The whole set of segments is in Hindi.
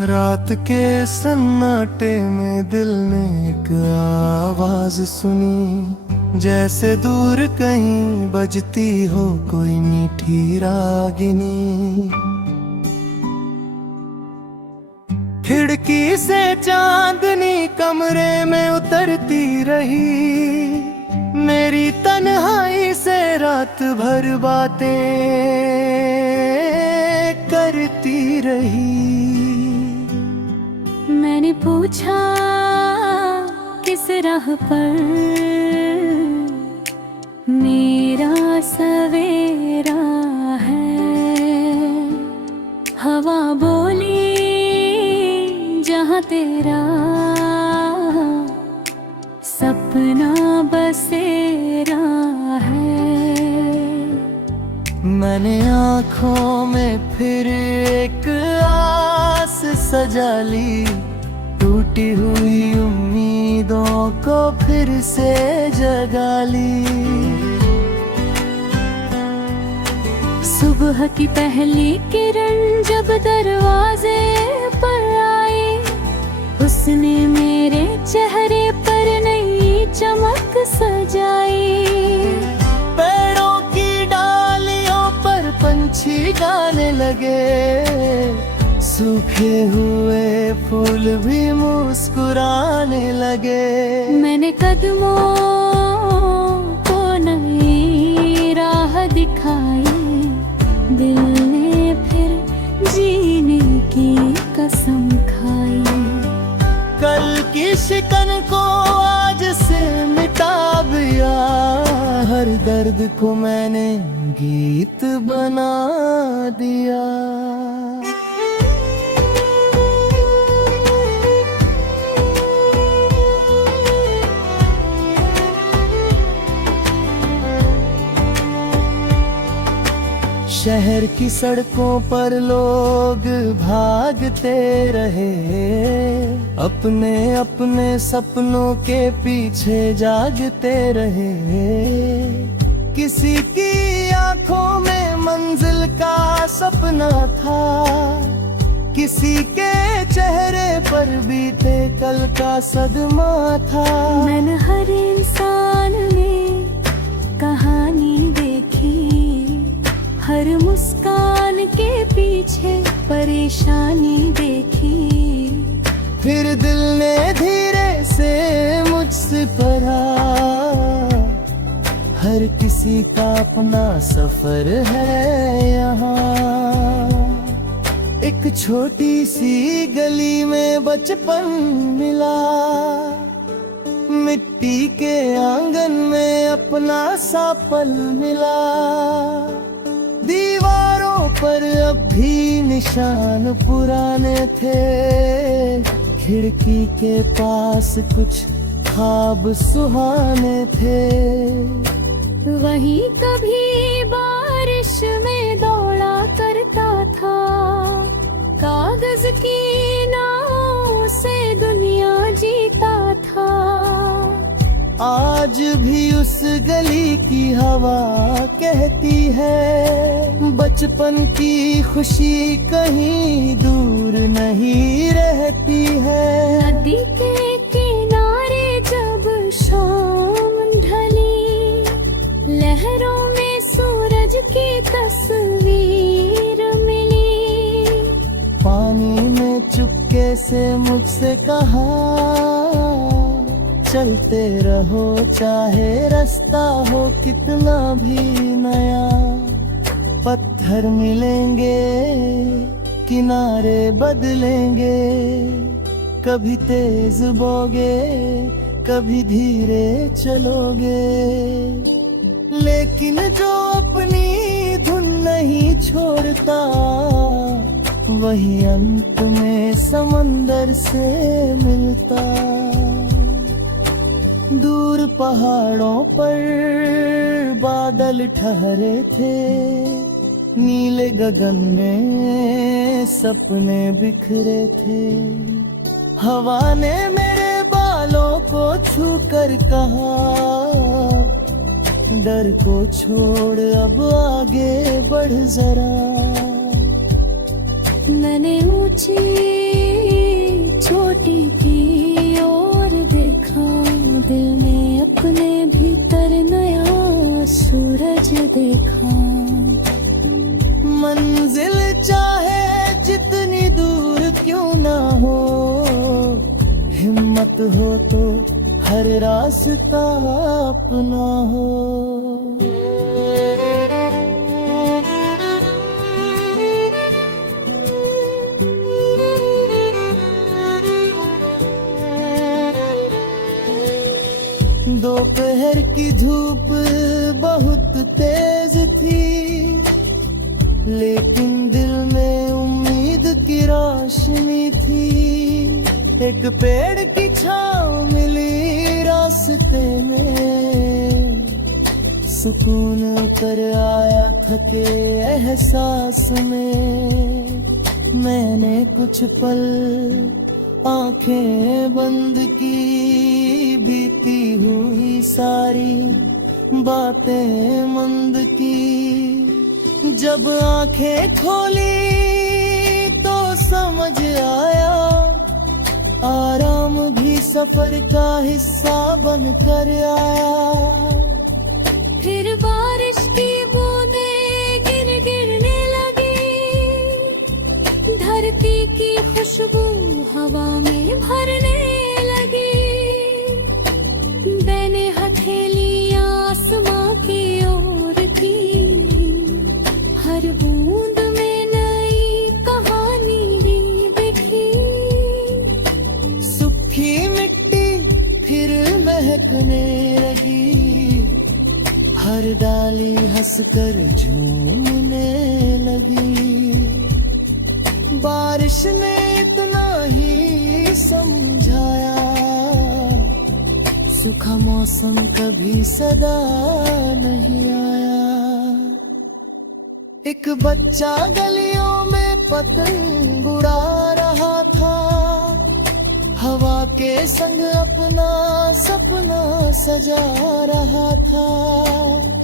रात के सन्नाटे में दिल ने एक आवाज सुनी, जैसे दूर कहीं बजती हो कोई मीठी रागिनी। खिड़की से चांदनी कमरे में उतरती रही, मेरी तन्हाई से रात भर बातें करती रही। मैंने पूछा किस राह पर मेरा सवेरा है। हवा बोली जहाँ तेरा सपना बसेरा है। मैंने आँखों में फिर एक आस सजा ली, टूटी हुई उम्मीदों को फिर से जगा ली। सुबह की पहली किरण जब दरवाजे पर आई, उसने मेरे चेहरे पर नई चमक सजाई। पेड़ों की डालियों पर पंछी गाने लगे, सूखे हुए फूल भी मुस्कुराने लगे। मैंने कदमों को नई राह दिखाई, दिल ने फिर जीने की कसम खाई। कल की शिकन को आज से मिटा दिया, हर दर्द को मैंने गीत बना दिया। शहर की सड़कों पर लोग भागते रहे, अपने अपने सपनों के पीछे जागते रहे। किसी की आंखों में मंजिल का सपना था, किसी के चेहरे पर बीते कल का सदमा था। मैंने हर इंसान में कहानी देखी, हर मुस्कान के पीछे परेशानी देखी। फिर दिल ने धीरे से मुझसे पढ़ा, हर किसी का अपना सफर है यहाँ। एक छोटी सी गली में बचपन मिला, मिट्टी के आंगन में अपना सा पल मिला। दीवारों पर अब भी निशान पुराने थे, खिड़की के पास कुछ ख्वाब सुहाने थे। वही कभी बारिश में दौड़ा करता था, कागज की नाव से दुनिया जीता था। आज भी उस गली की हवा कहती है, बचपन की खुशी कहीं दूर नहीं रहती है। नदी के किनारे जब शाम ढली, लहरों में सूरज की तस्वीर मिली। पानी में चुपके से मुझसे कहा, चलते रहो चाहे रास्ता हो कितना भी नया। पत्थर मिलेंगे किनारे बदलेंगे, कभी तेज बोगे कभी धीरे चलोगे। लेकिन जो अपनी धुन नहीं छोड़ता, वही अंत में समंदर से मिलता। दूर पहाड़ों पर बादल ठहरे थे, नीले गगन में सपने बिखरे थे। हवा ने मेरे बालों को छू कर कहा, डर को छोड़ अब आगे बढ़ जरा। मैंने ऊंची सूरज देखा। मंजिल चाहे जितनी दूर क्यों ना हो, हिम्मत हो तो हर रास्ता अपना हो। दोपहर की धूप बहुत तेज थी, लेकिन दिल में उम्मीद की रोशनी थी। एक पेड़ की छाँव मिली रास्ते में, सुकून उतर आया थके एहसास में। मैंने कुछ पल आंखें बंद की, बीती हुई सारी बातें मंद की। जब आंखें खोली तो समझ आया, आराम भी सफर का हिस्सा बन कर आया। फिर बारिश की बूंदें गिरने लगी, धरती की खुशबू हवा में भरने लगी। मैंने हथेलियां आसमां की ओर की, हर बूंद में नई कहानी दिखी। सूखी मिट्टी फिर महकने लगी, हर डाली हंसकर झूमने लगी। बारिश ने इतना ही समझाया, सूखा मौसम कभी सदा नहीं आया। एक बच्चा गलियों में पतंग उड़ा रहा था, हवा के संग अपना सपना सजा रहा था।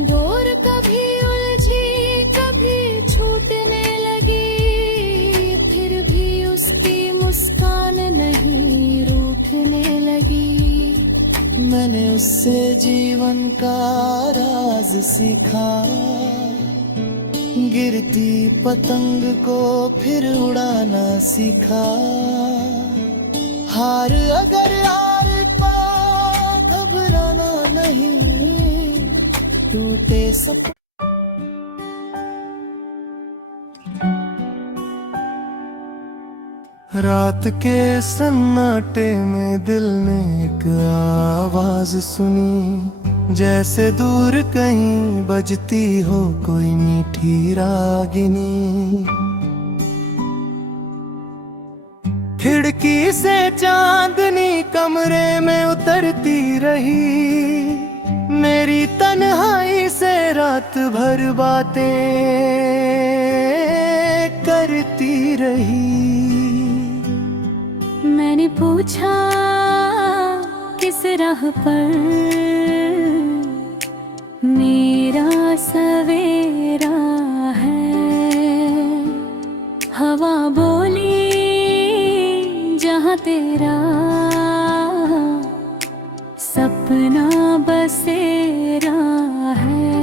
डोर कभी उलझी कभी छूटने लगी, फिर भी उसकी मुस्कान नहीं रूठने लगी। मैंने उससे जीवन का राज सीखा, गिरती पतंग को फिर उड़ाना सीखा। हार अगर हार पा घबराना नहीं, टूटे सपने रात के सन्नाटे में दिल ने एक आवाज सुनी, जैसे दूर कहीं बजती हो कोई मीठी रागिनी। खिड़की से चांदनी कमरे में उतरती रही, मेरी तन्हाई से रात भर बातें करती रही। मैंने पूछा किस राह पर मेरा सवेरा है। हवा बोली जहाँ तेरा सपना बसेरा है।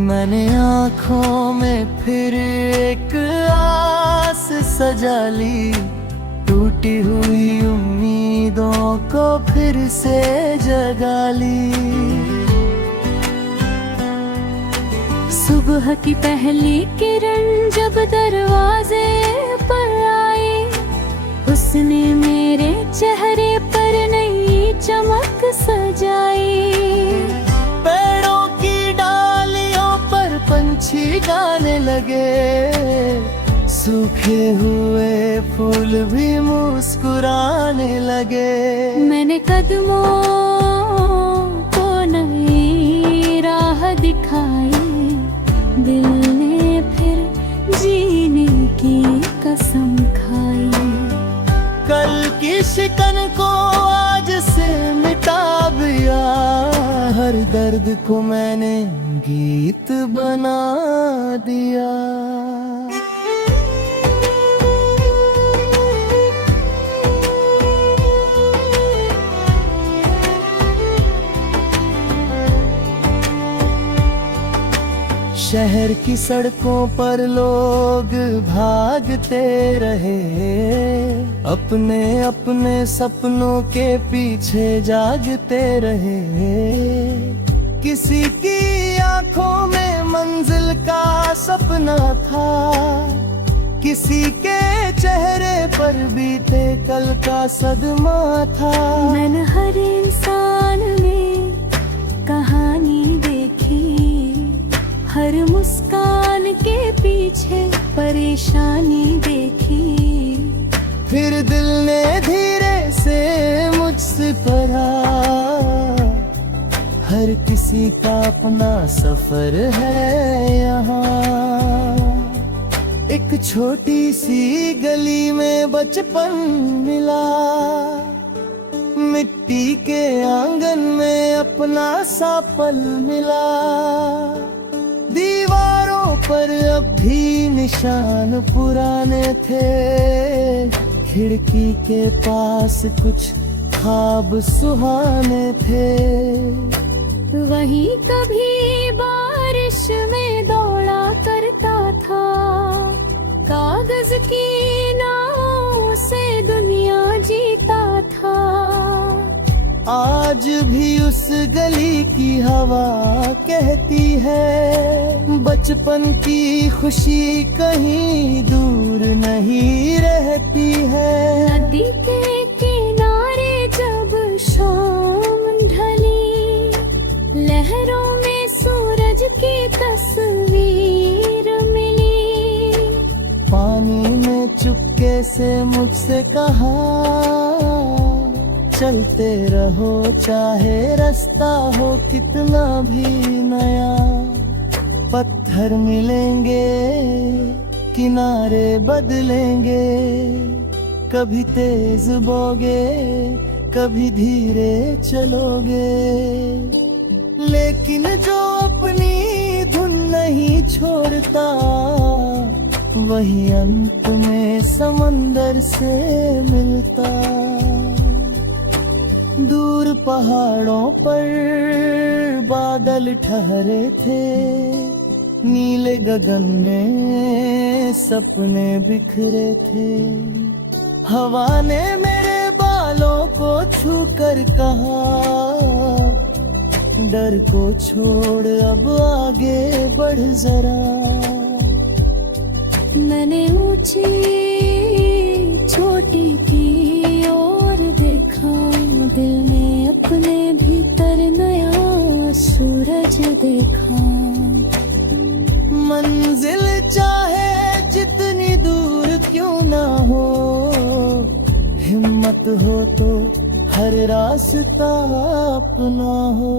मैंने आँखों में फिर एक आस सजा ली, टूटी हुई उम्मीदों को फिर से जगा ली। सुबह की पहली किरण जब दरवाजे पर आई, उसने मेरे चेहरे पर नई चमक सजाई। पेड़ों की डालियों पर पंछी गाने लगे, सूखे हुए फूल भी मुस्कुराने लगे। मैंने कदमों को नई राह दिखाई, दिल ने फिर जीने की कसम खाई। कल की शिकन को आज से मिटा दिया, हर दर्द को मैंने गीत बना दिया। शहर की सड़कों पर लोग भागते रहे, अपने अपने सपनों के पीछे जागते रहे। किसी की आंखों में मंजिल का सपना था, किसी के चेहरे पर बीते कल का सदमा था। मैंने हर इंसान में कहानी देखी, हर मुस्कान के पीछे परेशानी देखी। फिर दिल ने धीरे से मुझसे पढ़ा, हर किसी का अपना सफर है यहाँ। एक छोटी सी गली में बचपन मिला, मिट्टी के आंगन में अपना सा पल मिला। दीवारों पर अब भी निशान पुराने थे, खिड़की के पास कुछ ख्वाब सुहाने थे। वही कभी बारिश में दौड़ा करता था, कागज की नाव से दुनिया जीता था। आज भी उस गली की हवा कहती है, बचपन की खुशी कहीं दूर नहीं रहती है। नदी के किनारे जब शाम ढली, लहरों में सूरज की तस्वीर मिली। पानी ने चुपके से मुझसे कहा, चलते रहो चाहे रास्ता हो कितना भी नया। पत्थर मिलेंगे, किनारे बदलेंगे, कभी तेज बोगे, कभी धीरे चलोगे। लेकिन जो अपनी धुन नहीं छोड़ता, वही अंत में समंदर से मिलता। दूर पहाड़ों पर बादल ठहरे थे, नीले गगन में सपने बिखरे थे। हवा ने मेरे बालों को छू कर कहा, डर को छोड़ अब आगे बढ़ जरा। मैंने ऊंची छोटी की ओर देखा, दिल ने अपने भीतर नया सूरज देखा। मंजिल चाहे जितनी दूर क्यों ना हो, हिम्मत हो तो हर रास्ता अपना हो।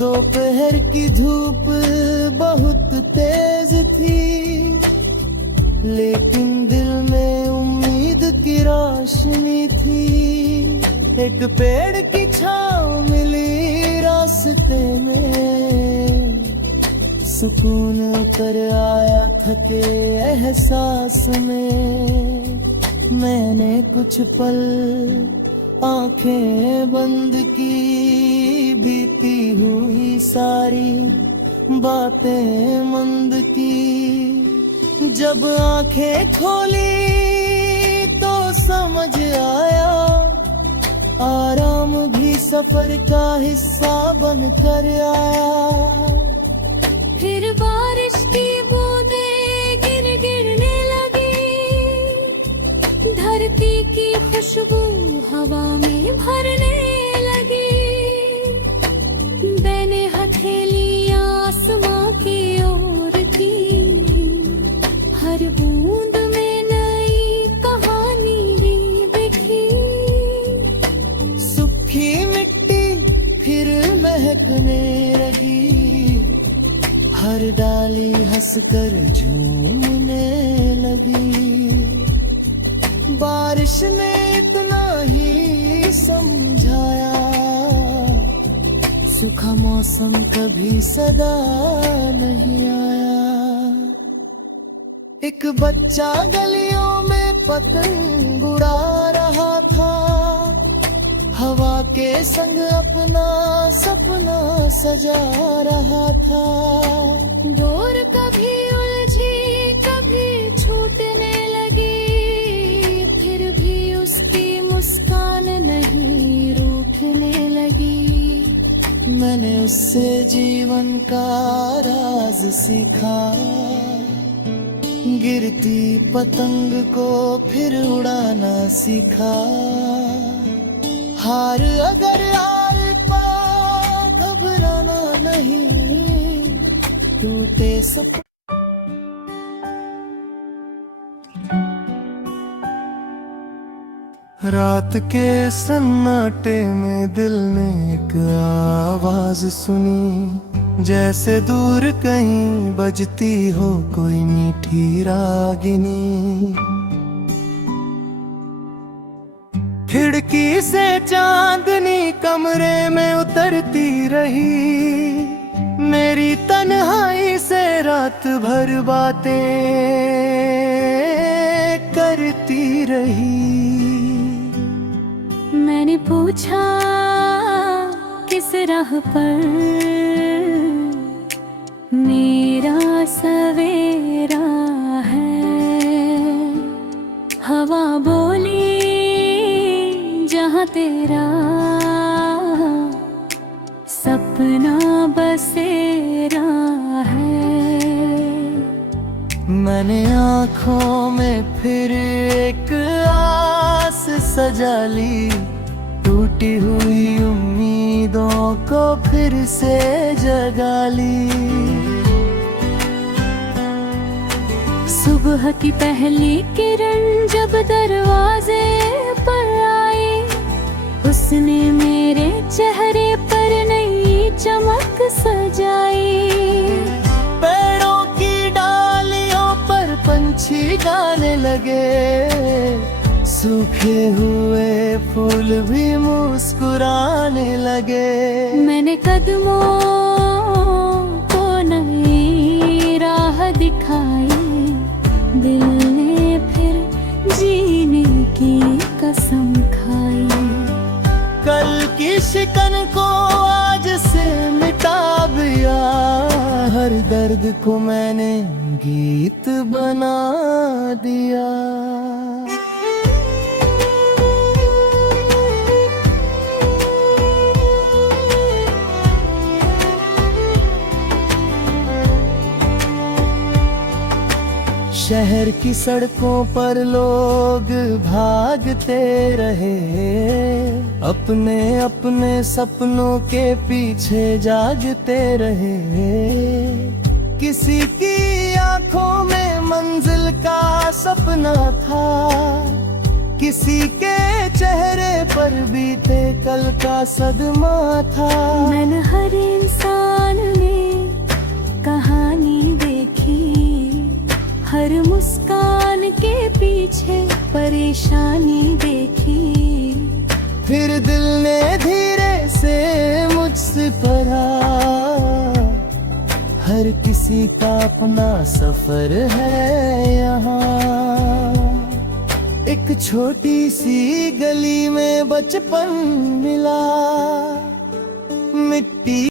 दोपहर की धूप बहुत तेज थी, लेकिन दिल में उम्मीद की रोशनी थी। एक पेड़ की छाँव मिली रास्ते में, सुकून उतर आया थके एहसास में। मैंने कुछ पल आंखें बंद की, बीती हुई सारी बातें मंद की। जब आंखें खोली तो समझ आया, आराम भी सफर का हिस्सा बन कर आया। फिर बारिश की बूंदें गिरने लगी, धरती की खुशबू हवा में भरने लगी। मैंने हथेलियां आसमां की ओर की, हर बूंद में नई कहानी बिखी। सूखी मिट्टी फिर महकने लगी, हर डाली हंसकर झूमने लगी। बारिश ने इतना ही समझाया, सूखा मौसम कभी सदा नहीं आया। एक बच्चा गलियों में पतंग उड़ा रहा था, हवा के संग अपना सपना सजा रहा था। डोर कभी उलझी कभी छूटने लगी, फिर भी उसकी मुस्कान नहीं रूठने लगी। मैंने उससे जीवन का राज सीखा, गिरती पतंग को फिर उड़ाना सीखा। हार अगर हार पा घबराना नहीं, टूटे सपने रात के सन्नाटे में दिल ने एक आवाज सुनी, जैसे दूर कहीं बजती हो कोई मीठी रागिनी। खिड़की से चांदनी कमरे में उतरती रही, मेरी तन्हाई से रात भर बातें करती रही। मैंने पूछा किस राह पर मेरा सवेरा है। हवा बोली जहाँ तेरा सपना बसेरा है। मैंने आँखों में फिर एक आस सजा ली, टूटी हुई उम्मीदों को फिर से जगा ली। सुबह की पहली किरण जब दरवाजे पर आई, उसने मेरे चेहरे पर नई चमक सजाई। पेड़ों की डालियों पर पंछी गाने लगे, सूखे हुए फूल भी मुस्कुराने लगे। मैंने कदमों को नई राह दिखाई, दिल ने फिर जीने की कसम खाई। कल की शिकन को आज से मिटा दिया, हर दर्द को मैंने गीत बना दिया। शहर की सड़कों पर लोग भागते रहे, अपने अपने सपनों के पीछे जागते रहे। किसी की आंखों में मंजिल का सपना था, किसी के चेहरे पर बीते कल का सदमा था। मैंने हर इंसान में कहानी देखी, हर मुस्कान के पीछे परेशानी देखी। फिर दिल ने धीरे से मुझसे पढ़ा, हर किसी का अपना सफर है यहाँ। एक छोटी सी गली में बचपन मिला, मिट्टी